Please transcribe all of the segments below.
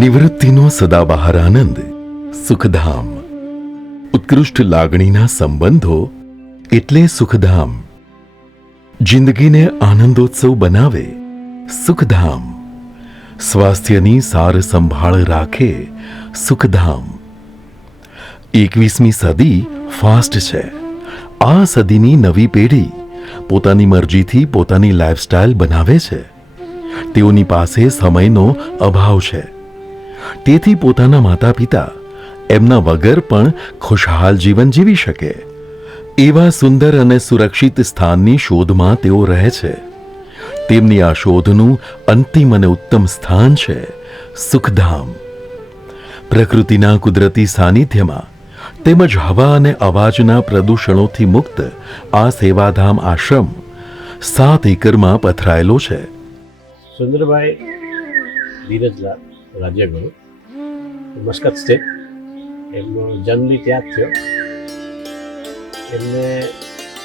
નિવૃત્તિનો સદાબહાર આનંદ, સુખધામ. ઉત્કૃષ્ટ લાગણીના સંબંધો એટલે સુખધામ. જિંદગીને આનંદોત્સવ બનાવે સુખધામ. સ્વાસ્થ્યની સાર સંભાળ રાખે સુખધામ. 21મી સદી ફાસ્ટ છે. આ સદીની નવી પેઢી પોતાની મરજીથી પોતાની લાઈફસ્ટાઈલ બનાવે છે. તેઓની પાસે સમયનો અભાવ છે. તેથી પોતાના માતા પિતા એમના વગર પણ ખુશહાલ જીવન જીવી શકે એવા સુંદર અને સુરક્ષિત સ્થાનની શોધમાં તેઓ રહે છે. તેમની આ શોધનું અંતિમ અને ઉત્તમ સ્થાન છે સુખધામ. પ્રકૃતિના કુદરતી સાનિધ્યમાં તેમજ હવા અને અવાજના પ્રદૂષણોથી મુક્ત આ સેવાધામ આશ્રમ 7 એકરમાં પથરાયેલો છે. Surendrabhai Dhirajlal Rajyaguru, Muscat state. એમનો જન્મ ત્યાં જ થયો. એમને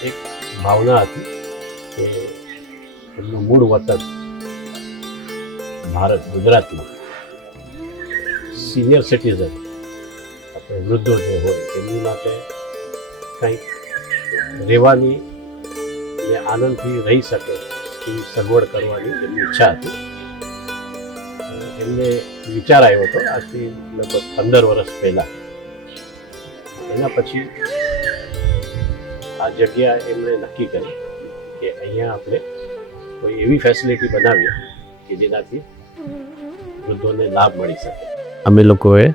એક ભાવના હતી કે એમનું મૂળ વતન ભારત ગુજરાતમાં સિનિયર સિટીઝન આપણે વૃદ્ધો જે હોય એમની માટે કંઈક રહેવાની ને આનંદથી રહી શકે એવી સગવડ કરવાની એમની ઈચ્છા હતી. એમને વિચાર આવ્યો હતો આજથી લગભગ 15 વર્ષ પહેલાં. એના પછી આ જગ્યા એમણે નક્કી કરી કે અહીંયા આપણે કોઈ એવી ફેસિલિટી બનાવીએ કે જેનાથી વૃદ્ધોને લાભ મળી શકે. અમે લોકોએ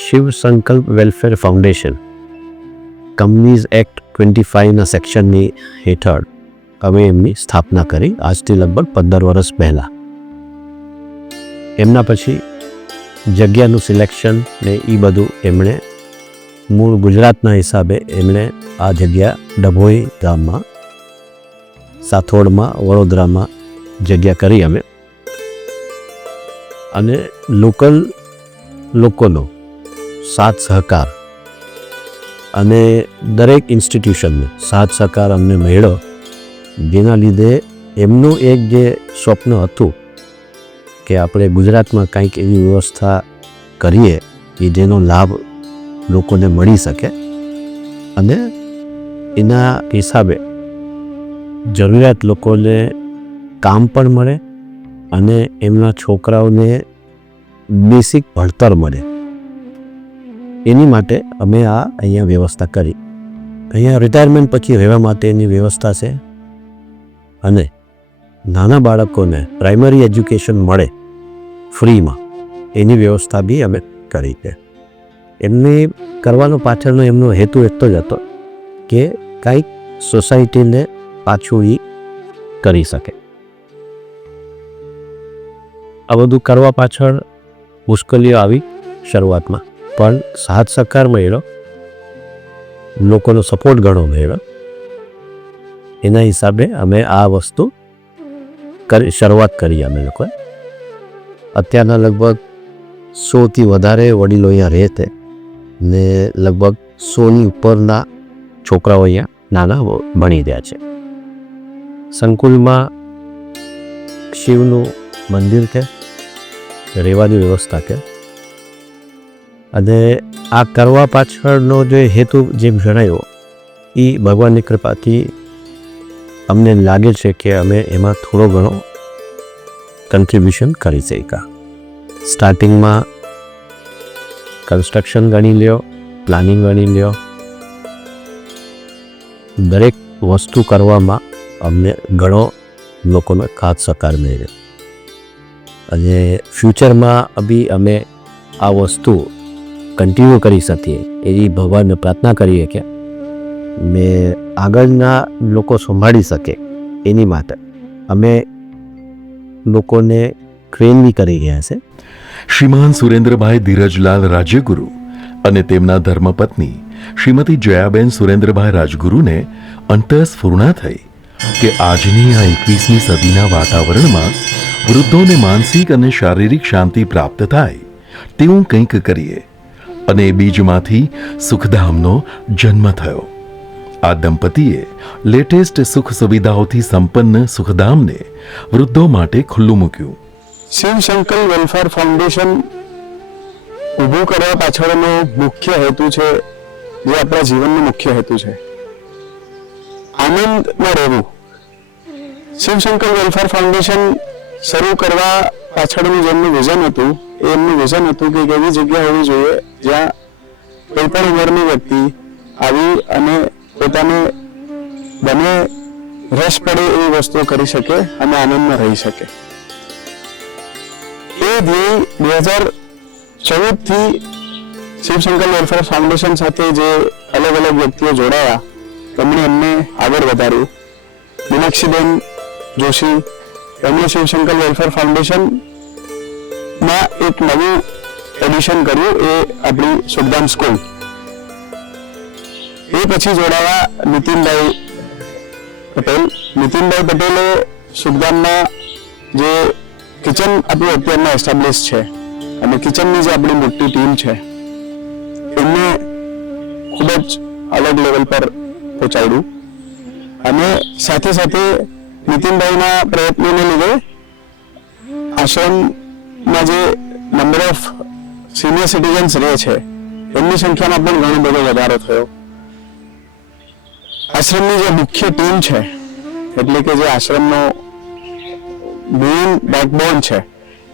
શિવ સંકલ્પ વેલફેર ફાઉન્ડેશન કંપનીઝ એક્ટ 25ના સેક્શનની હેઠળ અમે એમની સ્થાપના કરી આજથી લગભગ 15 વર્ષ પહેલાં. એમના પછી જગ્યાનું સિલેક્શન ને એ બધું એમણે મૂળ ગુજરાતના હિસાબે એમણે આ જગ્યા ડભોઈ ગામમાં, સાથોડમાં, વડોદરામાં જગ્યા કરી અમે. અને લોકલ લોકોનો સાથ સહકાર અને દરેક ઇન્સ્ટિટ્યુશનને સાથ સહકાર અમને મળ્યો, જેના લીધે એમનું એક જે સ્વપ્ન હતું કે આપણે ગુજરાતમાં કંઈક એવી વ્યવસ્થા કરીએ કે જેનો લાભ લોકોને મળી શકે અને એના હિસાબે જરૂરિયાત લોકોને કામ પણ મળે અને એમના છોકરાઓને બેસિક ભણતર મળે. એની માટે અમે આ અહીંયા વ્યવસ્થા કરી. અહીંયા રિટાયરમેન્ટ પછી રહેવા માટેની વ્યવસ્થા છે અને નાના બાળકોને પ્રાઇમરી એજ્યુકેશન મળે ફ્રીમાં એની વ્યવસ્થા બી અમે કરી છે. એમને કરવાનો પાછળનો એમનો હેતુ એટલો જ હતો કે કંઈક સોસાયટીને પાછું એ કરી શકે. આ બધું કરવા પાછળ મુશ્કેલીઓ આવી શરૂઆતમાં, પણ સાથ સહકાર મળ્યો, લોકોનો સપોર્ટ ઘણો મળ્યો. એના હિસાબે અમે આ વસ્તુ શરૂઆત કરી અમે લોકોએ. અત્યારના લગભગ 100થી વધારે વડીલો અહીંયા રહે છે ને લગભગ 100ની ઉપરના છોકરાઓ અહીંયા નાના ભણી રહ્યા છે. સંકુલમાં શિવનું મંદિર છે, રહેવાની વ્યવસ્થા છે. અને આ કરવા પાછળનો જે હેતુ જેમ જણાવ્યો એ ભગવાનની કૃપાથી અમને લાગે છે કે અમે એમાં થોડો ઘણો કન્ટ્રીબ્યુશન કરી શક્યા. સ્ટાર્ટિંગમાં કન્સ્ટ્રક્શન ગણી લ્યો, પ્લાનિંગ ગણી લ્યો, દરેક વસ્તુ કરવામાં અમને ઘણો લોકોનો ખાસ સહકાર મળ્યો. અને ફ્યુચરમાં બી અમે આ વસ્તુ કન્ટિન્યુ કરી શકીએ એવી ભગવાનને પ્રાર્થના કરીએ કે મેં આગળના લોકો સંભાળી શકે એની માટે અમે લોકોને ટ્રેન બી કરી રહ્યા છે. શ્રીમાન સુરેન્દ્રભાઈ ધીરજલાલ રાજ્યગુરુ અને તેમના ધર્મપત્ની શ્રીમતી જયાબેન સુરેન્દ્રભાઈ રાજગુરુને અંતઃસ્ફૂર્ણા થઈ કે આજની આ 21મી સદીના વાતાવરણમાં વૃદ્ધોને માનસિક અને શારીરિક શાંતિ પ્રાપ્ત થાય તેવું કંઈક કરીએ. અને એ બીજમાંથી સુખધામનો જન્મ થયો. આ દંપતીએ લેટેસ્ટ સુખ સુવિધાઓથી સંપન્ન સુખધામને વૃદ્ધો માટે ખુલ્લું મૂક્યું. શિવ સંકલ્પ વેલફેર ફાઉન્ડેશન ઊભું કરવા પાછળનો મુખ્ય હેતુ છે, જે આપણા જીવનનો મુખ્ય હેતુ છે, આનંદમાં રહેવું. શિવશંકર વેલફેર ફાઉન્ડેશન શરૂ કરવા પાછળનું જેમનું વિઝન હતું, એ એમનું વિઝન હતું કે એક એવી જગ્યા હોવી જોઈએ જ્યાં કોઈ પણ ઉંમરની વ્યક્તિ આવી અને પોતાને બને રસ પડે એવી વસ્તુઓ કરી શકે અને આનંદમાં રહી શકે. એ ધ્યેય 2014થી શિવશંકર વેલફેર ફાઉન્ડેશન સાથે જે અલગ અલગ વ્યક્તિઓ જોડાયા, તેમણે એમને આગળ વધાર્યું. મીનાક્ષીબેન જોશી, એમણે શિવશંકર વેલફેર ફાઉન્ડેશનમાં એક નવું એડિશન કર્યું, એ આપણી સુખધામ સ્કૂલ. એ પછી જોડાયા નીતિનભાઈ પટેલ. નીતિનભાઈ પટેલે સુખધામમાં જે કિચન આપણું અત્યારના એસ્ટાબ્લિશ છે અને કિચનની જે આપણી મોટી ટીમ છે, એમને ખૂબ જ અલગ લેવલ પર પહોંચાડ્યું. અને સાથે સાથે નીતિનભાઈના પ્રયત્નોને લીધે આશ્રમમાં જે નંબર ઓફ સિનિયર સિટીઝન્સ રહે છે, એમની સંખ્યામાં પણ ઘણો બધો વધારો થયો. આશ્રમની જે મુખ્ય ટીમ છે, એટલે કે જે આશ્રમનો મેઇન બેકબોન છે,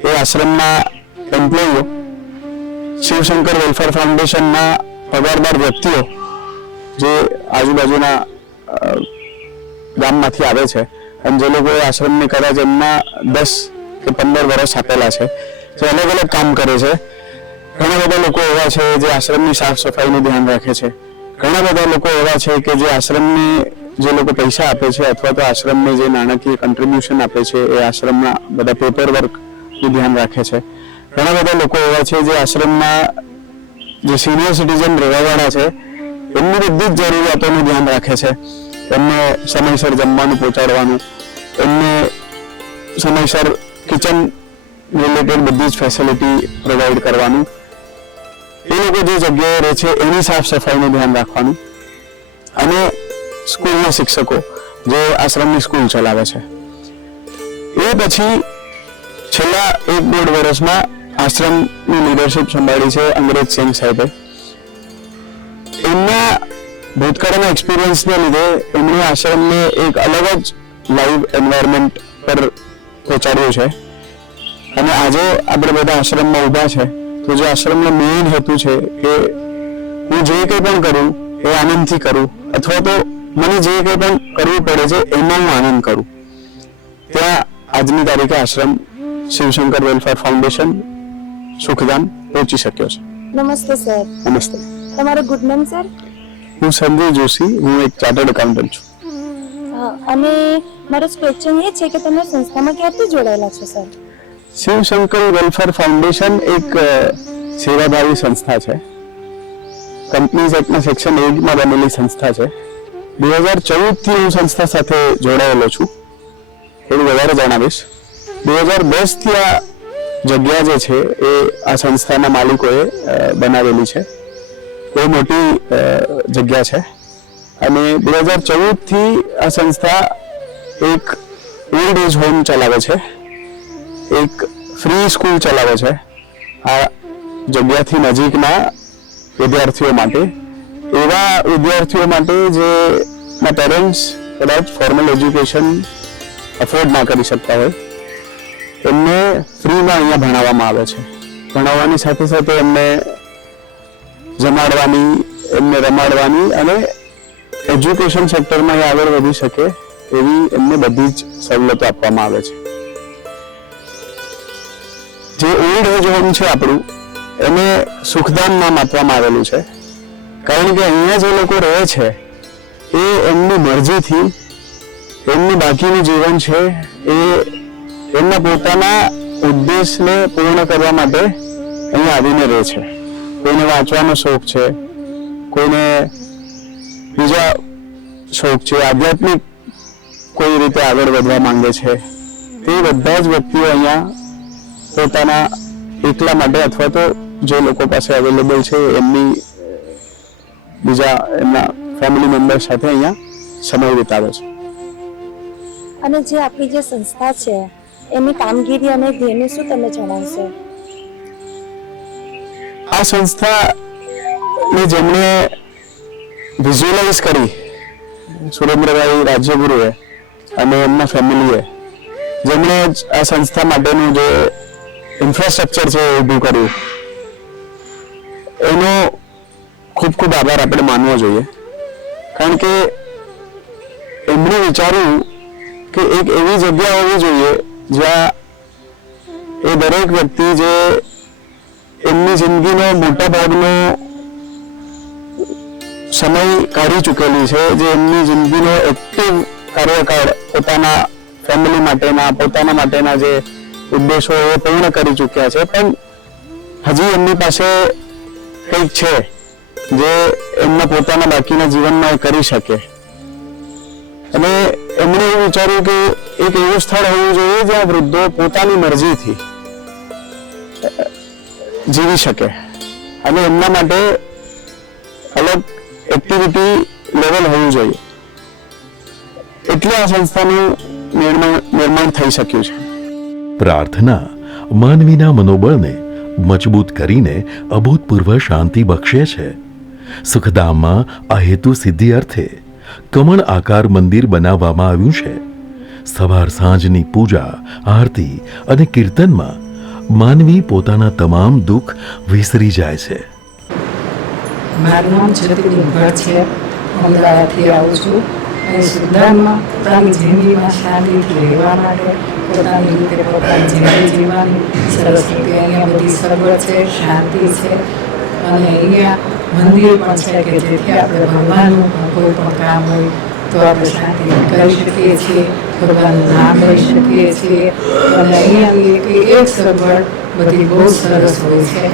એ આશ્રમના એમ્પ્લોયીઓ, શિવશંકર વેલફેર ફાઉન્ડેશનના પગારદાર વ્યક્તિઓ જે આજુબાજુના ગામમાંથી આવે છે અને જે લોકોએ આશ્રમને કદાચ એમના 10 કે 15 વર્ષ આપેલા છે, જે અલગ અલગ કામ કરે છે. ઘણા બધા લોકો એવા છે જે આશ્રમની સાફ સફાઈનું ધ્યાન રાખે છે. ઘણા બધા લોકો એવા છે કે જે આશ્રમને જે લોકો પૈસા આપે છે અથવા તો આશ્રમને જે નાણાકીય કન્ટ્રીબ્યુશન આપે છે, એ આશ્રમના બધા પેપર વર્કનું ધ્યાન રાખે છે. ઘણા બધા લોકો એવા છે જે આશ્રમના જે સિનિયર સિટીઝન રહેવાવાળા છે, એમની બધી જ જરૂરિયાતોનું ધ્યાન રાખે છે. એમને સમયસર જમવાનું પહોંચાડવાનું, એમને સમયસર કિચન રિલેટેડ બધી જ ફેસિલિટી પ્રોવાઈડ કરવાનું, એ લોકો જે જગ્યાએ રહે છે એની સાફ સફાઈનું ધ્યાન રાખવાનું, અને સ્કૂલના શિક્ષકો જે આશ્રમની સ્કૂલ ચલાવે છે. એ પછી છેલ્લા 1-1.5 વર્ષમાં આશ્રમની લીડરશિપ સંભાળી છે અંગ્રેજસિંહ સાહેબે. એમના ભૂતકાળના એક્સપિરિયન્સને લીધે એમણે આશ્રમને એક અલગ જ લાઈવ એન્વાયરમેન્ટ પર પહોંચાડ્યું છે. અને આજે આપણે બધા આશ્રમમાં ઊભા છે, તો જે આશ્રમનો મેઇન હેતુ છે કે હું જે કંઈ પણ કરું એ આનંદથી કરું, અથવા તો મને જે કંઈ પણ કરવું પડે છે એમાં હું આનંદ કરું. ત્યાં આજની તારીખે આશ્રમ શિવશંકર વેલફેર ફાઉન્ડેશન સુખધામ પહોંચી શક્યો છે. નમસ્તે સર. નમસ્તે. તમારું ગુડ નેમ સર? હું સંજય જોશી, હું એક ચાર્ટર્ડ એકાઉન્ટન્ટ છું. અને મારો ક્વેશ્ચન એ છે કે તમે સંસ્થામાં ક્યારથી જોડાયેલા છો સર? શિવશંકર વેલફેર ફાઉન્ડેશન એક સેવાભાવી સંસ્થા છે. કંપનીઝ એક્ટના સેક્શન 8માં બનેલી સંસ્થા છે. 2014થી હું સંસ્થા સાથે જોડાયેલો છું. થોડું વધારે જણાવીશ. 2010થી આ જગ્યા જે છે એ આ સંસ્થાના માલિકોએ બનાવેલી છે. બહુ મોટી જગ્યા છે. અને 2014થી આ સંસ્થા એક ઓલ્ડ એજ હોમ ચલાવે છે, એક ફ્રી સ્કૂલ ચલાવે છે આ જગ્યાથી નજીકના વિદ્યાર્થીઓ માટે. એવા વિદ્યાર્થીઓ માટે જેના પેરેન્ટ્સ કદાચ ફોર્મલ એજ્યુકેશન અફોર્ડ ના કરી શકતા હોય, એમને ફ્રીમાં અહીંયા ભણાવવામાં આવે છે. ભણાવવાની સાથે સાથે એમને જમાડવાની, એમને રમાડવાની અને એજ્યુકેશન સેક્ટરમાં આગળ વધી શકે એવી એમને બધી જ સવલતો આપવામાં આવે છે. જે ઓલ્ડ એજ હોમ છે આપણું, એને સુખધામ નામ આપવામાં આવેલું છે, કારણ કે અહીંયા જે લોકો રહે છે એ એમની મરજીથી એમનું બાકીનું જીવન છે એ એમના પોતાના ઉદ્દેશને પૂર્ણ કરવા માટે અહીંયા આવીને રહે છે. કોઈને વાંચવાનો શોખ છે, કોઈને બીજા શોખ છે, આધ્યાત્મિક કોઈ રીતે આગળ વધવા માંગે છે, તે બધા જ વ્યક્તિઓ અહીંયા પોતાના એકલા માટે અથવા તો જે લોકો પાસે અવેલેબલ છે એમની બીજા એમના ફેમિલી મેમ્બર સાથે અહીંયા સમય વિતાવે છે. અને જે આપણી જે સંસ્થા છે એની કામગીરી અને ધ્યેયને શું તમે જણાવશો? આ સંસ્થાને જેમણે વિઝ્યુઅલાઇઝ કરી સુરેન્દ્રભાઈ રાજ્યગુરુએ અને એમના ફેમિલીએ, જેમણે આ સંસ્થા માટેનું જે ઇન્ફ્રાસ્ટ્રક્ચર છે એ ઊભું કર્યું, એનો ખૂબ ખૂબ આભાર આપણે માનવો જોઈએ. કારણ કે એમણે વિચાર્યું કે એક એવી જગ્યા હોવી જોઈએ જ્યાં એ દરેક વ્યક્તિ જે એમની જિંદગીનો મોટા ભાગનો સમય કાઢી ચૂકેલી છે, જે એમની જિંદગીનો એક્ટિવ કાર્યકાળ પોતાના ફેમિલી માટેના, પોતાના માટેના જે ઉદ્દેશો એ પૂર્ણ કરી ચૂક્યા છે, પણ હજી એમની પાસે કંઈક છે જે એમના પોતાના બાકીના જીવનમાં એ કરી શકે. અને એમણે એવું વિચાર્યું કે એક એવું સ્થળ હોવું જોઈએ જ્યાં વૃદ્ધો પોતાની મરજીથી જીવી શકે અને એમના માટે અલગ એક્ટિવિટી લેવલ હોવું જોઈએ. એટલે આ સંસ્થાનું નિર્માણ થઈ શક્યું છે. પ્રાર્થના માનવીના મનોબળને મજબૂત કરીને અભૂતપૂર્વ શાંતિ બક્ષે છે. સુખધામમાં આ હેતુ સિદ્ધિ અર્થે કમળ આકાર મંદિર બનાવવામાં આવ્યું છે. સવાર સાંજની પૂજા, આરતી અને કીર્તનમાં માનવી પોતાના તમામ દુઃખ વિસરી જાય છે. મારું નામ જ્યોતિબેન ભટ્ટ છે. અમદાવાદથી આવું છું. અને સુખધામમાં પોતાની જિંદગીમાં શાંતિથી રહેવા માટે, પોતાની રીતે પોતાની જિંદગી જીવવાની સરસ રીતે અહીંયા બધી સગવડ છે, શાંતિ છે. અને અહીંયા મંદિર પણ છે કે જેથી આપણે ભગવાનનું કોઈ પણ કામ હોય તો આપણે શાંતિથી કરી શકીએ છીએ, ભગવાનનું નામ લઈ શકીએ છીએ. અને અહીંયાની એક સગવડ બધી બહુ સરસ હોય છે.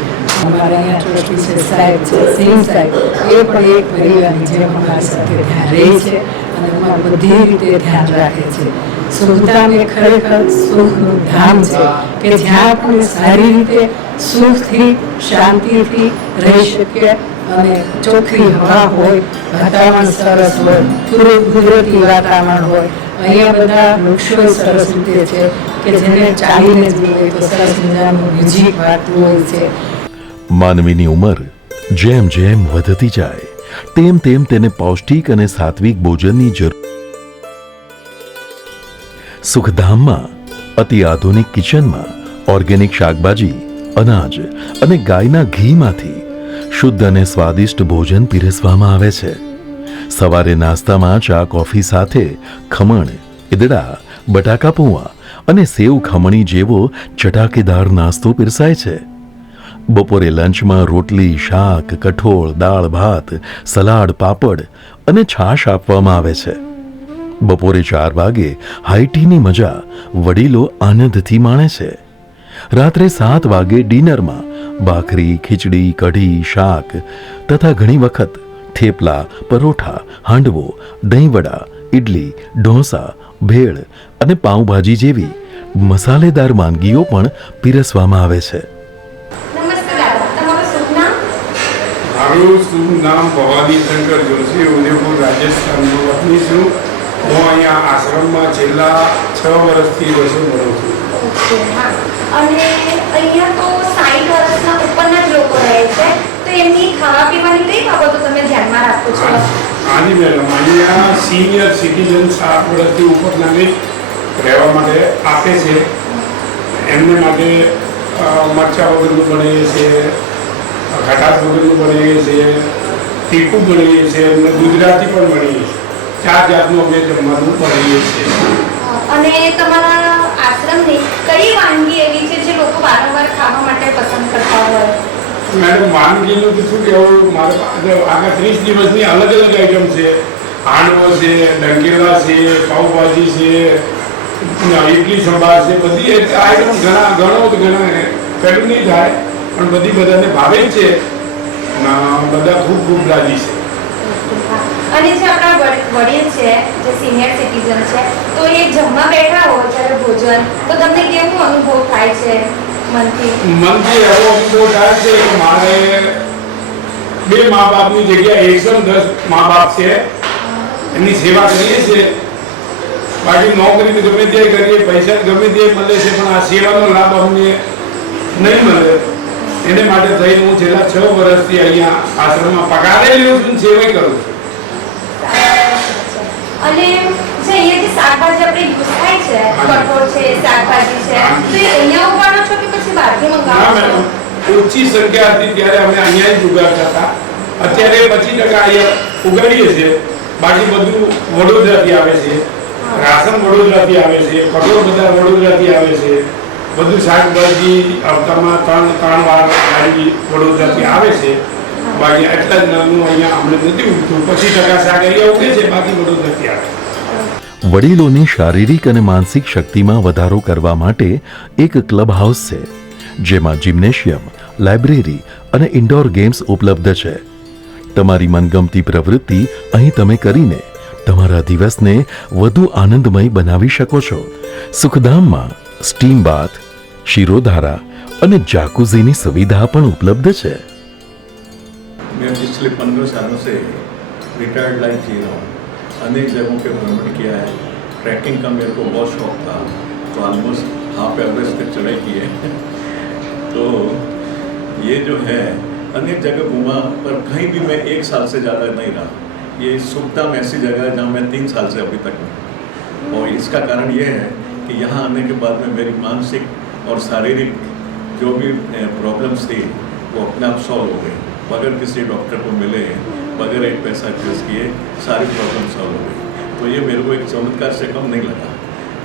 અમારા અહીંયા ટ્રસ્ટી છે સાહેબ છે, સિંહ સાહેબ, એ પણ એક પરિવારની જેમ અમારી સાથે ધ્યાન રહે છે અને અમારું બધી રીતે ધ્યાન રાખે છે. સુખધામ એ ખરેખર સુખનું ધામ છે કે જ્યાં આપણે સારી રીતે સુખથી, શાંતિથી રહી શકીએ અને ચોખ્ખી હવા હોય, વાતાવરણ સરસ હોય, કુદરતી વાતાવરણ હોય. અહીંયા બધા વૃક્ષો સરસ રીતે છે કે જેને ચાલીને જોઈએ તો સરસ મજાનું મ્યુઝિક વાગતું હોય છે. માનવીની ઉંમર જેમ જેમ વધતી જાય તેમ તેમ તેને પૌષ્ટિક અને સાત્વિક ભોજનની જરૂર. સુખધામમાં અતિ આધુનિક કિચનમાં ઓર્ગેનિક શાકભાજી, અનાજ અને ગાયના ઘીમાંથી શુદ્ધ અને સ્વાદિષ્ટ ભોજન પીરસવામાં આવે છે. સવારે નાસ્તામાં ચા કોફી સાથે ખમણ, ઈદડા, બટાકા પૌવા અને સેવ ખમણી જેવો ચટાકેદાર નાસ્તો પીરસાય છે. બપોરે લંચમાં રોટલી, શાક, કઠોળ, દાળ ભાત, સલાડ, પાપડ અને છાશ આપવામાં આવે છે. બપોરે 4 વાગે હાઈટીની મજા વડીલો આનંદથી માણે છે. રાત્રે 7 વાગે ડિનરમાં ભાખરી, ખીચડી, કઢી, શાક તથા ઘણી વખત થેપલા, પરોઠા, હાંડવો, દહીંવડા, ઇડલી, ઢોસા, ભેળ અને પાઉંભાજી જેવી મસાલેદાર વાનગીઓ પણ પીરસવામાં આવે છે. મારું શુભ નામ ભવાની શંકર જોશી, ઉદયપુર, રાજસ્થાનનો વતની છું. હું અહીંયા આશ્રમમાં છેલ્લા 6 વર્ષથી રસોઈ ભણું છું. અને અહીંયા તો 60 વર્ષના ઉપરના જ લોકો રહે છે, તો એમની ખાવા પીવાની કઈ બાબતો તમે ધ્યાનમાં રાખો છો? હાજી મેડમ, અહીંયા સિનિયર સિટીઝન 60 વર્ષથી ઉપરનાને રહેવા માટે આપે છે. એમને માટે મરચાં વગરનું બનાવીએ છીએ, ખટાશ વગરનું બનાવીએ છીએ, તીખું બનાવીએ છીએ, એમને ગુજરાતી પણ બનાવીએ છીએ. 4 જાતનું અમે જમવાનું બનાવીએ છીએ. અને તમારા આશ્રમની કઈ વાનગી એવી છે જે લોકો વારંવાર ખાવા માટે પસંદ કરતા હોય? મેડમ, વાનગીનું તો શું કહેવું, મારે આગળ 30 દિવસની અલગ અલગ આઈટમ છે. હાંડવો છે, ડંકેલા છે, પાઉંભાજી છે, ઇડલી સંભાર છે, બધી આઈટમ ઘણો પેલું નહીં થાય પણ બધી બધાને ભાવે છે. બધા ખૂબ ખૂબ રાજી છે. અને જે આપણા વડીલ છે, જે સિનિયર સિટીઝન છે, તો એ જમવા બેઠા હોય ત્યારે ભોજન, તો તમને કેવું અનુભવ થાય છે મનથી એવો અનુભવ થાય છે કે મારે 2 મા બાપની જગ્યાએ 110 મા બાપ છે, એમની સેવા કરીએ છીએ. બાકી નોકરી ગમે તે કરીએ, પૈસા ગમે તે મળે છે, પણ આ સેવાનો લાભ અમને નહીં મળે. એને માટે થઈને હું છેલ્લા 6 વર્ષથી અહીંયા આશ્રમમાં પગારેલી છું, સેવાય કરું છું. અને જે અહીંયાથી શાકભાજી આપણે યુઝ થાય છે, કઠોળ છે, શાકભાજી છે, તો એ અહીંયા ઉગાડો છો કે પછી બહારથી ના મંગાવો છો? મેડમ, ઓછી સંખ્યા હતી ત્યારે અમે અહીંયા જ ઉગાડતા હતા. અત્યારે 25% અહીંયા ઉગાડીએ છીએ. બાકી બધું વડોદરાથી આવે છે, રાશન વડોદરાથી આવે છે, કઠોળ બધા વડોદરાથી આવે છે, બધું શાકભાજી હપ્તામાં 3 વાર ગાડી વડોદરાથી આવે છે. બાકી એટલા જ નાનું અહીંયા અમને નથી ઉગતું. 25% શાક અહીંયા ઉગે છે, બાકી વડોદરાથી આવે છે. વડીલોની શારીરિક અને માનસિક શક્તિમાં વધારો કરવા માટે એક ક્લબ હાઉસ છે, જેમાં જિમ્નેશિયમ, લાઇબ્રેરી અને ઇન્ડોર ગેમ્સ ઉપલબ્ધ છે. તમારી મનગમતી પ્રવૃત્તિ અહીં તમે કરીને તમારા દિવસને વધુ આનંદમય બનાવી શકો છો. સુખધામમાં સ્ટીમ બાથ, શિરોધારા અને જાકુઝીની સુવિધા પણ ઉપલબ્ધ છે. मैं पिछले 15 सालों से रिटायर्ड लाइफ जी रहा हूँ. अनेक जगहों पे भ्रमण किया है. ट्रैकिंग का मेरे को बहुत शौक था, तो ऑलमोस्ट हाफ एवरेस्ट तक चढ़ाई की है. तो ये जो है अनेक जगह घूमा, पर कहीं भी मैं 1 साल से ज़्यादा नहीं रहा. ये सुखधाम ऐसी जगह है जहाँ मैं 3 साल से अभी तक हूँ. और इसका कारण ये है कि यहाँ आने के बाद में मेरी मानसिक और शारीरिक जो भी प्रॉब्लम्स थी वो अपने आप सॉल्व हो गई. बगैर किसी डॉक्टर को मिले, बगैर एक पैसा खर्च किए, सारी प्रॉब्लम सॉल्व हो गई. तो ये मेरे को एक चमत्कार से कम नहीं लगा.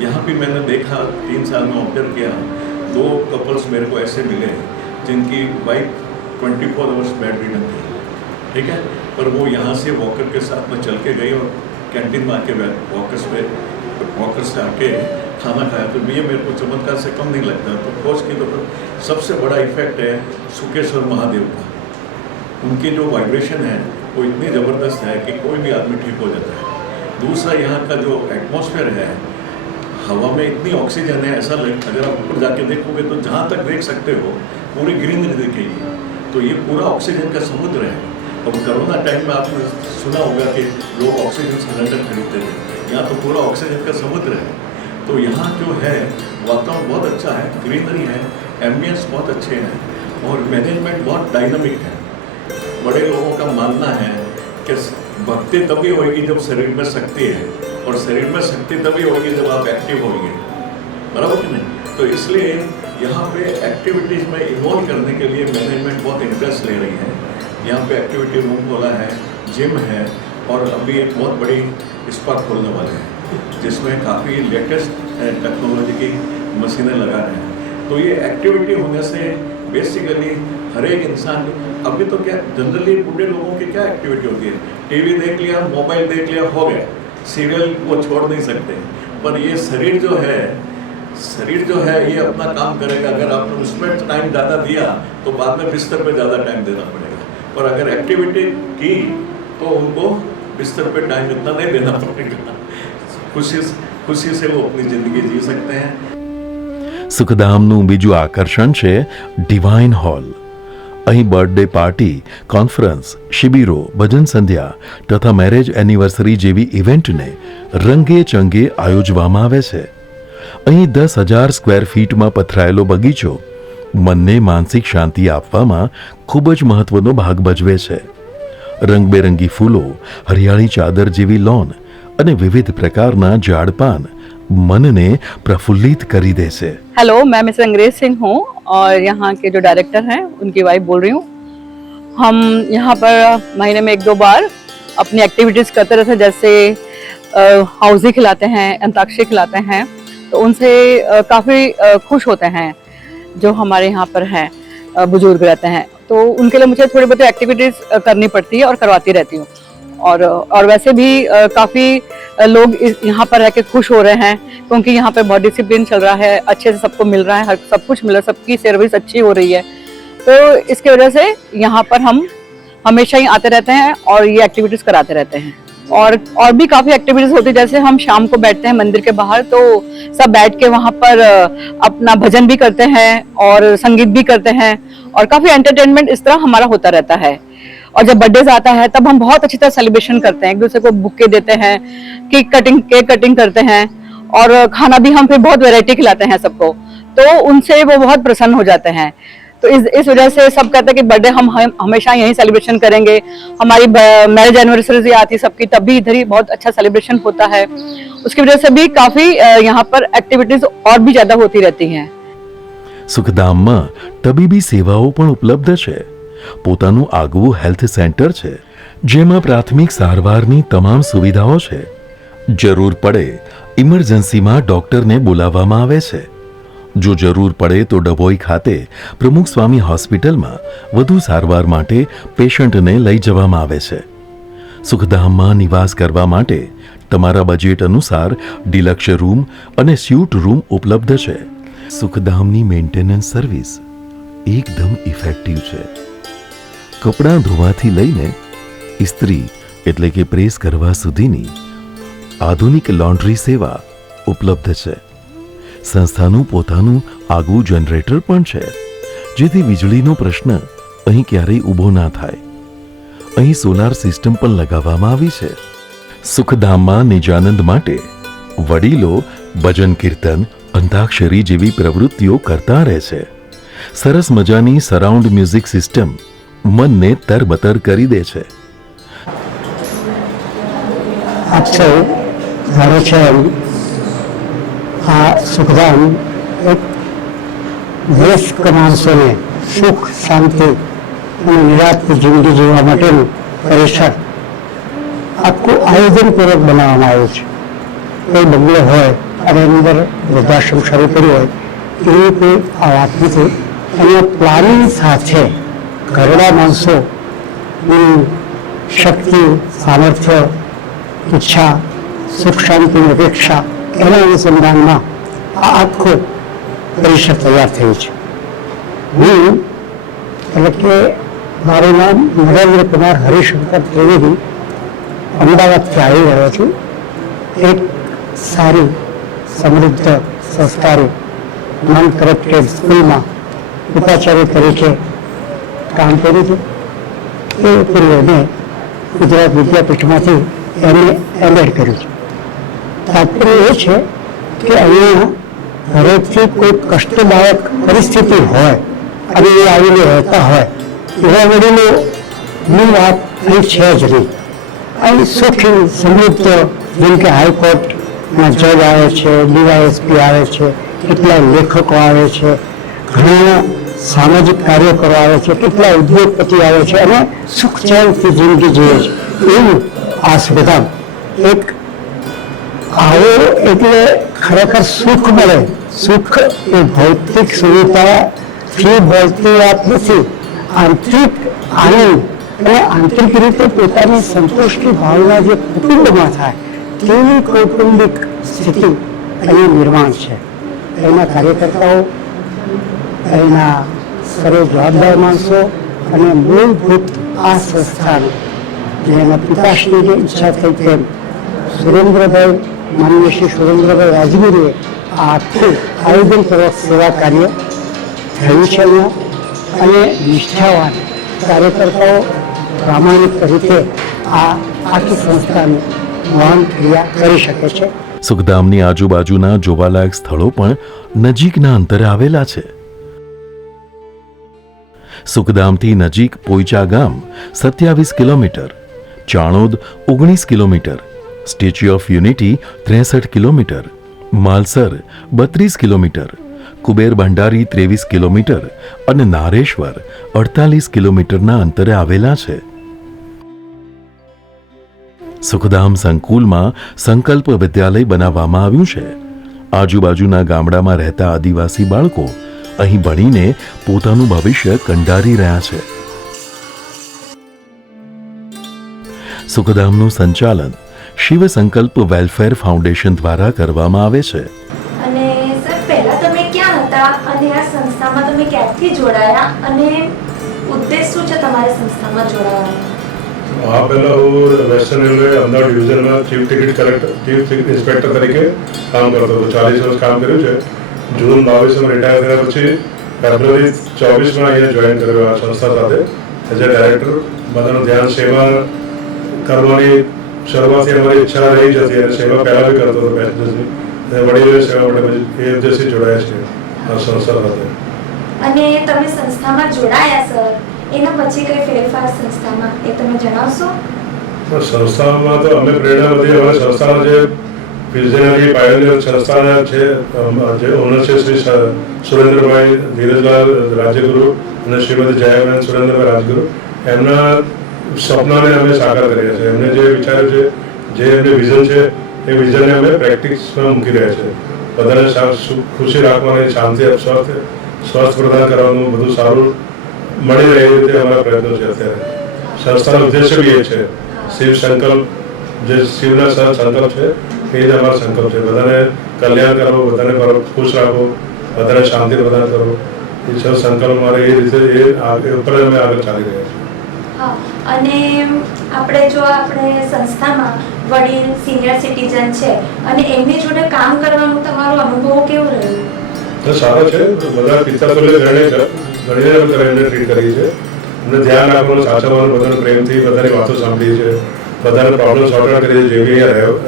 यहाँ भी मैंने देखा, 3 साल में ऑब्जर्व किया, 2 कपल्स मेरे को ऐसे मिले जिनकी वाइफ 24 आवर्स बेड रिडन थी, ठीक है, पर वो यहाँ से वॉकर के साथ में चल के गई और कैंटीन में आके वॉकर से आके खाना खाया. तो ये मेरे को चमत्कार से कम नहीं लगता. तो खोज की तो सबसे बड़ा इफेक्ट है सुकेश्वर महादेव का. उनकी जो वाइब्रेशन है वो इतनी ज़बरदस्त है कि कोई भी आदमी ठीक हो जाता है. दूसरा, यहाँ का जो एटमॉस्फेयर है, हवा में इतनी ऑक्सीजन है, ऐसा अगर आप ऊपर जाके देखोगे तो जहाँ तक देख सकते हो पूरी ग्रीनरी दिखेगी. तो ये पूरा ऑक्सीजन का समुद्र है. अब कोरोना टाइम में आपने सुना होगा कि लोग ऑक्सीजन सिलेंडर खरीदते थे. यहाँ तो पूरा ऑक्सीजन का समुद्र है. तो यहाँ जो है वातावरण बहुत अच्छा है, ग्रीनरी है, एम्बियंस बहुत अच्छे हैं और मैनेजमेंट बहुत डायनामिक है. बड़े लोगों का मानना है कि भक्ति तभी होगी जब शरीर में शक्ति है, और शरीर में शक्ति तभी होगी जब आप एक्टिव होंगे, बराबर कि नहीं. तो इसलिए यहाँ पे एक्टिविटीज़ में इन्वॉल्व करने के लिए मैनेजमेंट बहुत इंटरेस्ट ले रही है. यहाँ पे एक्टिविटी रूम खोला है, जिम है, और अभी एक बहुत बड़ी स्पा खोलने वाले हैं जिसमें काफ़ी लेटेस्ट टेक्नोलॉजी की मशीनें लगा रहे हैं. तो ये एक्टिविटी होने से बेसिकली हर एक इंसान, अभी तो क्या जनरली बूढ़े लोगों की क्या एक्टिविटी होती है, टीवी देख लिया, मोबाइल देख लिया, हो गया, सीरियल वो छोड़ नहीं सकते. पर ये शरीर जो है ये अपना काम करेगा. अगर आपने उसमें टाइम ज़्यादा दिया तो बाद में बिस्तर पे ज़्यादा टाइम देना पड़ेगा. पर अगर एक्टिविटी की तो उनको बिस्तर पे टाइम इतना नहीं देना पड़ेगा. खुशी से वो अपनी ज़िंदगी जी सकते हैं. સુખધામનું બીજું આકર્ષણ છે ડિવાઇન હોલ. અહીં બર્થડે પાર્ટી, કોન્ફરન્સ, શિબિરો, ભજન સંધ્યા તથા મેરેજ એનિવર્સરી જેવી ઇવેન્ટને રંગે ચંગે આયોજવામાં આવે છે. અહીં 10,000 સ્ક્વેર ફીટમાં પથરાયેલો બગીચો મનને માનસિક શાંતિ આપવામાં ખૂબ જ મહત્વનો ભાગ ભજવે છે. રંગબેરંગી ફૂલો, હરિયાળી ચાદર જેવી લોન અને વિવિધ પ્રકારના ઝાડપાન मनने प्रफुल्लित करी दे से. हेलो, मैं मिस्टर अंग्रेज सिंह हूँ और यहाँ के जो डायरेक्टर हैं उनकी वाइफ बोल रही हूँ. हम यहाँ पर महीने में 1-2 बार अपनी एक्टिविटीज़ करते रहते हैं, जैसे हाउजी खिलाते हैं, अंताक्षरी खिलाते हैं. तो उनसे काफ़ी खुश होते हैं जो हमारे यहाँ पर हैं बुजुर्ग रहते हैं. तो उनके लिए मुझे थोड़ी बहुत एक्टिविटीज़ करनी पड़ती है और करवाती रहती हूँ. और वैसे भी काफ़ी लोग यहाँ पर रह के खुश हो रहे हैं क्योंकि यहाँ पे बहुत डिसिप्लिन चल रहा है, अच्छे से सबको मिल रहा है, सब कुछ मिल रहा है, सबकी सर्विस अच्छी हो रही है. तो इसकी वजह से यहाँ पर हम हमेशा ही आते रहते हैं और ये एक्टिविटीज़ कराते रहते हैं. और भी काफ़ी एक्टिविटीज़ होती है, जैसे हम शाम को बैठते हैं मंदिर के बाहर, तो सब बैठ के वहाँ पर अपना भजन भी करते हैं और संगीत भी करते हैं और काफ़ी एंटरटेनमेंट इस तरह हमारा होता रहता है. और जब बर्थडेज आता है तब हम बहुत अच्छी तरह सेलिब्रेशन करते हैं, एक दूसरे को बुके देते हैं, केक कटिंग करते हैं और खाना भी हम फिर बहुत वैरायटी खिलाते हैं सबको. तो उनसे वो बहुत प्रसन्न हो जाते हैं. तो इस वजह से सब कहते हैं कि बर्थडे हम हमेशा यहीं सेलिब्रेशन करेंगे। हमारी मैरिज एनिवर्सरी आती है सबकी, तब भी इधर ही बहुत अच्छा सेलिब्रेशन होता है। उसकी वजह से भी काफी यहाँ पर एक्टिविटीज और भी ज्यादा होती रहती हैं। સુખધામમાં તબીબી સેવાઓ પણ ઉપલબ્ધ છે. પોતાનું આગવું હેલ્થ સેન્ટર છે, જેમાં પ્રાથમિક સારવારની તમામ સુવિધાઓ છે. જરૂર પડે ઇમરજન્સીમાં ડોક્ટરને બોલાવવામાં આવે છે. જો જરૂર પડે તો ડભોઈ ખાતે પ્રમુખ સ્વામી હોસ્પિટલમાં વધુ સારવાર માટે પેશન્ટને લઈ જવામાં આવે છે. સુખધામમાં નિવાસ કરવા માટે તમારા બજેટ અનુસાર ડિલક્સ રૂમ અને સ્યુટ રૂમ ઉપલબ્ધ છે. સુખધામની મેન્ટેનન્સ સર્વિસ એકદમ ઇફેક્ટિવ છે. કપડાં ધોવાથી લઈને ઇસ્ત્રી એટલે કે પ્રેસ કરવા સુધીની આધુનિક લોન્ડ્રી સેવા ઉપલબ્ધ છે. સંસ્થાનું પોતાનું આગવું જનરેટર પણ છે, જેથી વીજળીનો પ્રશ્ન અહીં ક્યારેય ઊભો ના થાય. અહીં સોલાર સિસ્ટમ પણ લગાવવામાં આવી છે. સુખધામમાં નિજાનંદ માટે વડીલો ભજન કીર્તન અંતાક્ષરી જેવી પ્રવૃત્તિઓ કરતા રહે છે. સરસ મજાની સરાઉન્ડ મ્યુઝિક સિસ્ટમ મનને તરબતર કરી દે છે. આપ સૌ જાણો છો એમ આ સુખધામ એક વયસ્ક માણસોને સુખ શાંતિ અને નિરાંત જિંદગી જીવવા માટેનું પરિસર આખું આયોજનપૂર્વક બનાવવામાં આવ્યું છે. કોઈ બંગલો હોય અને એની અંદર વૃદ્ધાશ્રમ શરૂ કર્યું હોય એવી કોઈ આ વાત નથી. અને પ્લાનિંગ સાથે ઘરડા માણસોની શક્તિ સામર્થ્ય ઈચ્છા સુખ શાંતિની અપેક્ષા એના અનુસંધાનમાં આ આખું પરિસર તૈયાર થયું છે. હું એટલે કે મારું નામ નરેન્દ્ર કુમાર હરિશંકર ત્રિવેદી અમદાવાદથી આવી રહ્યો છું. એક સારી સમૃદ્ધ સંસ્કારી નોન કરપ્ટેડ સ્કૂલમાં ઉપાચાર્ય તરીકે કામ કર્યું હતું. એ પૂર્વે મેં ગુજરાત વિદ્યાપીઠમાંથી એમએડ કર્યું છે. તાત્પર્ય એ છે કે અહીંયા ઘરેથી કોઈ કષ્ટદાયક પરિસ્થિતિ હોય અને એ આવીને રહેતા હોય એવા વડીલોની વાત અહીં છે જ નહીં. અહીં સુખી સમૃદ્ધ જેમ કે હાઈકોર્ટના જજ આવે છે, ડીવાયએસપી આવે છે, કેટલાય લેખકો આવે છે, ઘણા સામાજિક કાર્યકરો આવે છે, કેટલાય ઉદ્યોગપતિ આવે છે અને સુખ ચેનથી જિંદગી જીવે છે. એવું આ સુખધામ એક આવો એટલે ખરેખર સુખ મળે. સુખ એ ભૌતિક સુવિધાથી મળતી વાત નથી. આંતરિક આનંદ અને આંતરિક રીતે પોતાની સંતોષની ભાવના જે કુટુંબમાં થાય તેવી કૌટુંબિક સ્થિતિ અહીં નિર્માણ છે. એના કાર્યકર્તાઓ, એના સર્વ જવાબદાર માણસો અને મૂળભૂત આ સંસ્થાનો જેના પિતાશ્રીની ઈચ્છા થઈ તેમ સુરેન્દ્રભાઈ માનનીય શ્રી સુરેન્દ્રભાઈ રાજગુરુએ આ આખું આયોજનપૂર્વક સેવા કાર્ય થયું છે અહીંયા. અને નિષ્ઠાવાન કાર્યકર્તાઓ પ્રામાણિક રીતે આ આખી સંસ્થાનું વહન ક્રિયા કરી શકે છે. સુખધામની આજુબાજુના જોવાલાયક સ્થળો પણ નજીકના અંતરે આવેલા છે. સુખધામથી નજીક પોઈચા ગામ 27 kilometre, Chanod 19 kilometre, Statue of Unity 63 kilometre, Malsar 32 kilometre, Kuber Bhandari 23 kilometre અને નારેશ્વર 48 કિલોમીટરના અંતરે આવેલા છે. સુખધામ સંકુલમાં સંકલ્પ વિદ્યાલય બનાવવામાં આવ્યું છે. આજુબાજુના ગામડામાં રહેતા આદિવાસી બાળકો અહીં ભણીને પોતાનું ભવિષ્ય કંડારી રહ્યા છે. સુખધામનું સંચાલન શિવ સંકલ્પ વેલફેર ફાઉન્ડેશન દ્વારા કરવામાં આવે છે. અને સર પહેલા તમે ક્યાં હતા અને આ સંસ્થામાં તમે ક્યારથી જોડાયા અને ઉદ્દેશ શું છે તમારી સંસ્થામાં જોડાવાનો? આ પહેલાં હું વેસ્ટર્ન રેલવે અમદાવાદ ડિવિઝનમાં ચીફ ટિકિટ ઇન્સ્પેક્ટર તરીકે કામ કરતો હતો. 40 વર્ષ કામ કર્યું છે. જૂન 22માં રિટાયર કર્યા પછી ફેબ્રુઆરી 24માં અહીંયા જોઈન કર્યો આ સંસ્થા સાથે એઝ અ ડાયરેક્ટર. બધાનું ધ્યાન સેવા કરવાની શરૂઆતથી અમારી ઈચ્છા રહી જ હતી અને સેવા પહેલાં બી કરતો હતો પેસેન્જર્સની અને વડીલોની સેવા માટે પછી એ ઉદ્દેશથી જોડાયા છે આ સંસ્થા સાથે. અને તમે સંસ્થામાં જોડાયા સર, એના પછી કઈ ફેરફાર સંસ્થામાં એ તમે જણાવશો? સંસ્થામાં તો અમે પ્રેરણા બધી અમારી સંસ્થાના જે વિઝનરી પાયોનિયર સંસ્થાના છે, જે ઓનર છે શ્રી સુરેન્દ્રભાઈ ધીરજલાલ રાજ્યગુરુ અને શ્રીમતી જયાબેન સુરેન્દ્રભાઈ રાજગુરુ, એમના સપનાને અમે સાકાર કર્યા છે. એમને જે વિચાર્યું છે, જે એમને વિઝન છે, એ વિઝનને અમે પ્રેક્ટિસમાં મૂકી રહ્યા છે. બધાને ખુશી રાખવાની, શાંતિ સ્વાસ્થ્ય પ્રદાન કરવાનું, બધું સારું મળી રહે એ રીતે અમારા પ્રયત્નો છે. અત્યારે સંસ્થાનો ઉદ્દેશ્ય બી એ છે, શિવ સંકલ્પ, જે શિવના સંકલ્પ છે એ જ અમારો સંકલ્પ છે. બધાને કલ્યાણ કરો, બધાને ખુશ રાખો, બધાને શાંતિ પ્રદાન કરો, એ છે સંકલ્પ મારે. એ રીતે એ ઉપર અમે આગળ ચાલી રહ્યા છીએ. હા, અને આપણે સંસ્થામાં વડીલ સિનિયર સિટીઝન છે અને એમની જોડે કામ કરવાનું તમારો અનુભવ કેવો રહ્યો? તો સારો છે. બધા પિતાતુલ્ય ગણીને એમને ટ્રીટ કરી છે. એમને ધ્યાન રાખવાનું, સાચવવાનું, બધાને પ્રેમથી બધાની વાતો સાંભળી છે, બધાને પ્રોબ્લેમ સોર્ટ આઉટ કરી છે. જે બી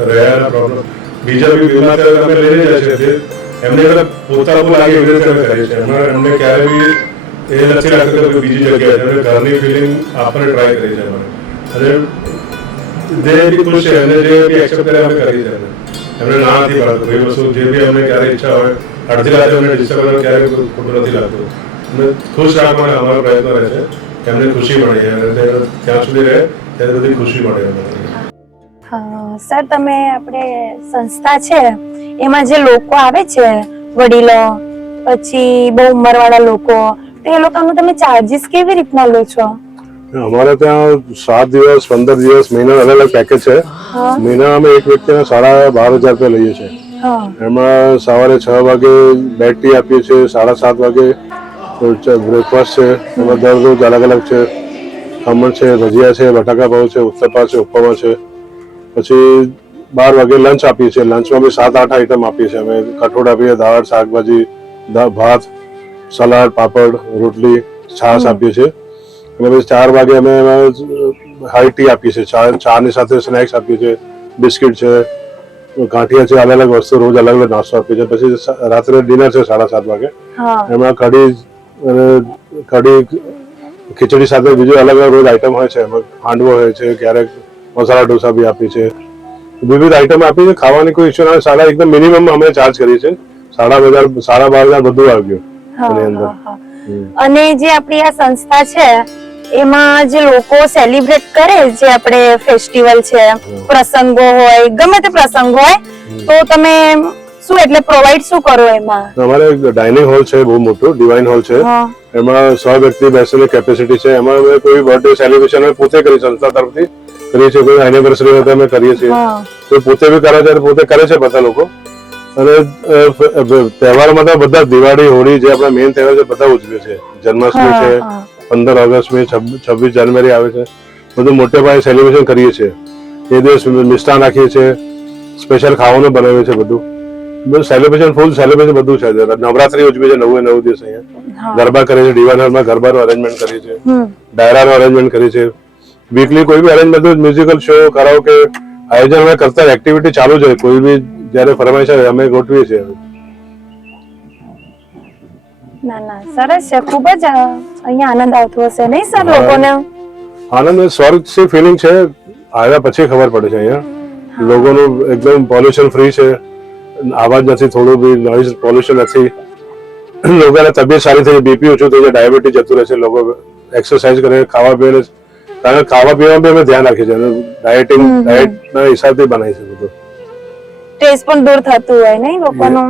રહ્યા પ્રોબ્લેમ બીજા બી બીમાર અમે લઈને જાય છે, એમને પોતાનું લાગે એવી રીતે અમે કરીએ છીએ. એમને ક્યારે બી એ નથી લાગતું કે બીજી જગ્યાએ એમને ઘરની ફિલિંગ આપણને ટ્રાય કરી છે અમે. અને જે બી ખુશ છે, એમને જે બી એક્સેપ્ટ કરે અમે કરી છે. એમને ના નથી પાડતું એ વસ્તુ, જે બી અમને ક્યારે ઈચ્છા હોય અડધી રાતે અમને ડિસ્ટર્બ કરવાનું ક્યારેય ખોટું નથી લાગતું. એમને ખુશ રાખવાનો અમારો પ્રયત્ન રહે છે, એમને ખુશી મળે, ત્યાં સુધી રહે ત્યારે બધી ખુશી મળે અમને. સર, તમે આપણે સંસ્થા છે એમાં જે લોકો આવે છે, વડીલો પછી બહુ ઉંમરવાળા લોકો, તો એ લોકોનું તમે ચાર્જીસ કેવી રીતના લો છો? અમારે ત્યાં 7 દિવસ, 15 દિવસ, મહિના અલગ અલગ પેકેજ છે. મહિના અમે એક વ્યક્તિના 12,500 રૂપિયા લઈએ છીએ. એમાં સવારે 6 વાગે બેડ ટી આપીએ છીએ, 7:30 વાગે બ્રેકફાસ્ટ છે. એમાં દર રોજ અલગ અલગ છે. ખમણ છે, ભજીયા છે, બટાકા પાઉં છે, ઉત્તપા છે, ઉપમા છે. પછી 12 વાગે લંચ આપીએ છીએ. લંચમાં બી 7-8 આઈટમ આપીએ છીએ અમે. કઠોળ આપીએ, દાળ, શાકભાજી, ભાત, સલાડ, પાપડ, રોટલી, છાશ આપીએ છીએ. અને પછી 4 વાગે અમે હાઈ ટી આપીએ છીએ. ચાની સાથે સ્નેક્સ આપીએ છીએ, બિસ્કિટ છે, ગાંઠિયા છે, અલગ અલગ વસ્તુ રોજ અલગ અલગ નાસ્તો આપીએ છીએ. પછી રાત્રે ડિનર છે 7:30 વાગે. એમાં કઢી ખીચડી સાથે બીજું અલગ અલગ રોજ આઈટમ હોય છે. એમાં હાંડવો હોય છે, ક્યારેક મસાલા ઢોસા બી આપીએ છીએ. વિવિધ આઈટમ આપીએ છીએ. ખાવાની કોઈ ઇશ્યુ ના. સાડા એકદમ મિનિમમ અમે ચાર્જ કરીએ છીએ. 12,500 બધું આવી ગયું એની અંદર. અને જે આપણી આ સંસ્થા છે એમાં જે લોકો સેલિબ્રેટ કરે, જે આપણે ફેસ્ટિવલ છે, પ્રસંગો હોય, ગમે તે પ્રસંગ હોય, તો તમે શું એટલે પ્રોવાઈડ શું કરો એમાં? અમારે ડાઇનિંગ હોલ છે, બહુ મોટું ડિવાઇન હોલ છે. એમાં 100 વ્યક્તિ બેસવાની કેપેસિટી છે. એમાં અમે કોઈ બર્થડે સેલિબ્રેશન અમે પોતે કરી સંસ્થા તરફથી કરીએ છીએ. કોઈ એનિવર્સરી હોય તો અમે કરીએ છીએ. કોઈ પોતે બી કરે છે, પોતે કરે છે બધા લોકો. અને તહેવારોમાં તો બધા દિવાળી, હોળી, જે આપણા મેઇન તહેવાર છે બધા ઉજવે છે. જન્માષ્ટમી છે, 15 ઓગસ્ટમી, 26 જાન્યુઆરી આવે છે. બધું મોટે પાયે સેલિબ્રેશન કરીએ છીએ. એ દિવસ મિષ્ટાન રાખીએ છીએ, સ્પેશિયલ ખાવાનું બનાવીએ છીએ. બધું સેલિબ્રેશન, ફૂલ સેલિબ્રેશન બધું છે. નવરાત્રી ઉજવે છે 9 દિવસ. અહીંયા ગરબા કરે છે. ડિવાઇન હોલમાં ગરબાનું અરેન્જમેન્ટ કરીએ છીએ, ડાયરાનું અરેન્જમેન્ટ કરીએ છીએ. વીકલી કોઈ બી અરેન્જ બધું મ્યુઝિકલ શો, કરાઓકે આયોજન અમે કરતા, એક્ટિવિટી ચાલુ છે. કોઈ બી જયારે ફરમાઈશ આવે અમે ગોઠવીએ છીએ. ના, સરસ છે. ખૂબ જ અહીંયા આનંદ આવતો હશે નહીં સર લોકોને? આનંદ સ્વર્ગ છે ફિલિંગ છે. આવ્યા પછી ખબર પડે છે. અહીંયા લોકોનું એકદમ પોલ્યુશન ફ્રી છે. આવાજ નથી, થોડું બી નોઇઝ પોલ્યુશન નથી. લોકોને તબિયત સારી થઈ, બીપી ઓછું થઈ જાય, ડાયાબિટીસ જતું રહે છે. લોકો એક્સરસાઇઝ કરે, ખાવા પીવાને, કારણ કે ખાવા પીવામાં બી અમે ધ્યાન રાખીએ છીએ. ડાયટના હિસાબથી બનાવી છે બધું. ટેસ્ટ પણ દૂર થતું હોય નહીં લોકોનું?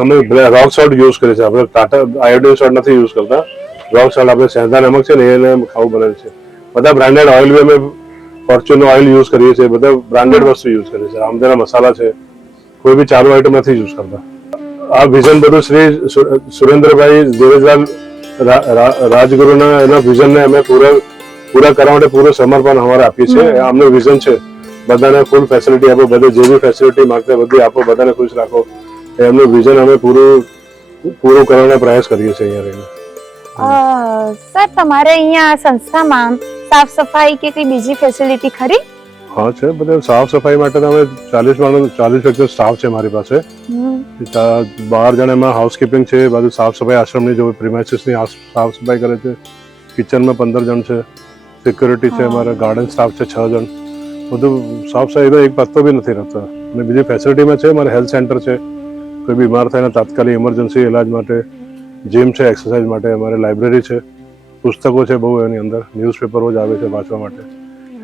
અમે રોક સોલ્ટ યુઝ કરીએ છીએ. આપણે ટાટા આયોડિન સોલ્ટ નથી યુઝ કરતા. રોક સોલ્ટ આપણે સેંધા નમક છે ને એને ખાવું બનાવે છે. બધા બ્રાન્ડેડ ઓઇલ બી અમે ફોર્ચ્યુનનો ઓઇલ યુઝ કરીએ છીએ. બધા બ્રાન્ડેડ વસ્તુ યુઝ કરીએ છીએ. આમદેના મસાલા છે, કોઈ બી ચાલુ આઈટમ નથી યુઝ કરતા. આ વિઝન બધું શ્રી સુરેન્દ્રભાઈ ધીરજલાલ રાજગુરુના એના વિઝનને અમે પૂરા કરવા માટે પૂરું સમર્પણ અમારે આપીએ છીએ. આમનું વિઝન છે બધાને ફૂલ ફેસિલિટી આપો, બધે જે બી ફેસિલિટી માંગતા બધી આપો, બધાને ખુશ રાખો. એમનું વિઝન અમે પૂરું કરવાનો પ્રયાસ કરીએ છીએ અહીંયા રહીને. સર, તમારે અહીંયા સંસ્થામાં સાફ સફાઈ કે કઈ બીજી ફેસિલિટી ખરી? હા છે, બધા સાફ સફાઈ માટે તો અમે 40 વ્યક્તિનો સ્ટાફ છે મારી પાસે. 12 જણ એમાં હાઉસકીપિંગ છે, બધું સાફ સફાઈ આશ્રમની જો પ્રિમાઇસીસની સાફ સફાઈ કરે છે. કિચનમાં 15 જણ છે, સિક્યુરિટી છે, અમારા ગાર્ડન સ્ટાફ છે 6 જણ. બધું સાફ સફાઈ એક પત્તો બી નથી રહેતા. અને બીજી ફેસિલિટીમાં છે અમારે હેલ્થ સેન્ટર છે, કોઈ બીમાર થાય તાત્કાલિક ઇમરજન્સી ઇલાજ માટે, જીમ છે એક્સરસાઇઝ માટે, અમારે લાઇબ્રેરી છે, પુસ્તકો છે બહુ એની અંદર, ન્યૂઝપેપર રોજ આવે છે વાંચવા માટે,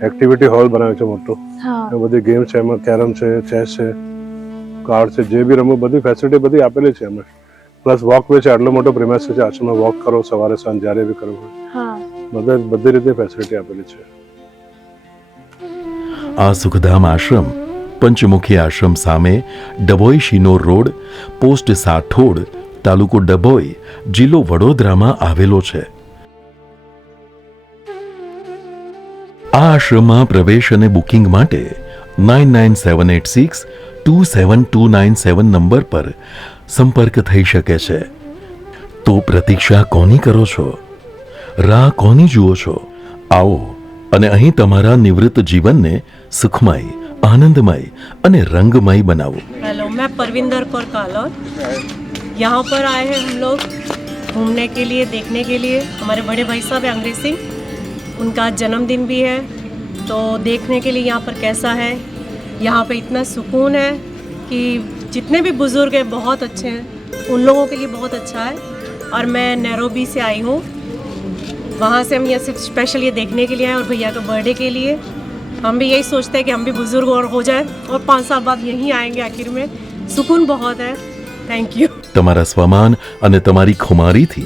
એક્ટિવિટી હોલ બનાવ્યો છે મોટો, એ બધી ગેમ છે એમાં, કેરમ છે, ચેસ છે, કાર્ડ છે, જે બી રમવું બધી ફેસિલિટી બધી આપેલી છે અમે. પ્લસ વોક વે છે, આટલો મોટો પ્રિમાઇસીસ છે, આશ્રમમાં વોક કરો સવારે સાંજ જ્યારે બી કરવું હોય, બધી રીતે ફેસિલિટી આપેલી છે. આ સુખધામ આશ્રમ પંચમુખી આશ્રમ સામે ડભોઈ શિનોર રોડ, પોસ્ટ સાઠોડ, તાલુકો ડભોઈ, જિલ્લો વડોદરામાં આવેલો છે. આ આશ્રમમાં પ્રવેશ અને બુકિંગ માટે 9978627297 નંબર પર સંપર્ક થઈ શકે છે. તો પ્રતીક્ષા કોની કરો છો? રાહ કોની જુઓ છો? આવો અને અહીં તમારા નિવૃત્ત જીવનને સુખમય, आनंदमय અને रंगमय बनाओ. हेलो, मैं परविंदर कौर कालौर. यहाँ पर आए हैं हम लोग घूमने के लिए, देखने के लिए. हमारे बड़े भाई साहब हैं अंग्रेज सिंह, उनका जन्मदिन भी है, तो देखने के लिए यहाँ पर कैसा है. यहाँ पे इतना सुकून है कि जितने भी बुज़ुर्ग हैं बहुत अच्छे हैं, उन लोगों के लिए बहुत अच्छा है. और मैं नैरोबी से आई हूँ, वहाँ से हम यहाँ सिर्फ स्पेशल ये देखने के लिए आए और भैया का बर्थडे के लिए. हम भी यही सोचते हैं कि हम भी बुजुर्ग और हो जाए और 5 साल बाद यहीं आएंगे. आखिर में सुकून बहुत है. Thank you. તમારા સ્વમાન અને તમારી ખુમારીથી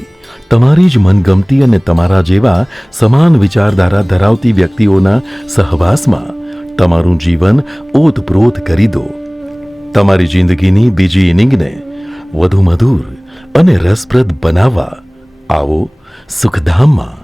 તમારી જ મનગમતી અને તમારા જેવા સમાન વિચારધારા ધરાવતી વ્યક્તિઓના સહવાસમાં તમારું જીવન ઓતપ્રોત કરી દો. તમારી જિંદગીની બીજી ઇનિંગને વધુ મધુર અને રસપ્રદ બનાવવા આવો સુખધામમાં.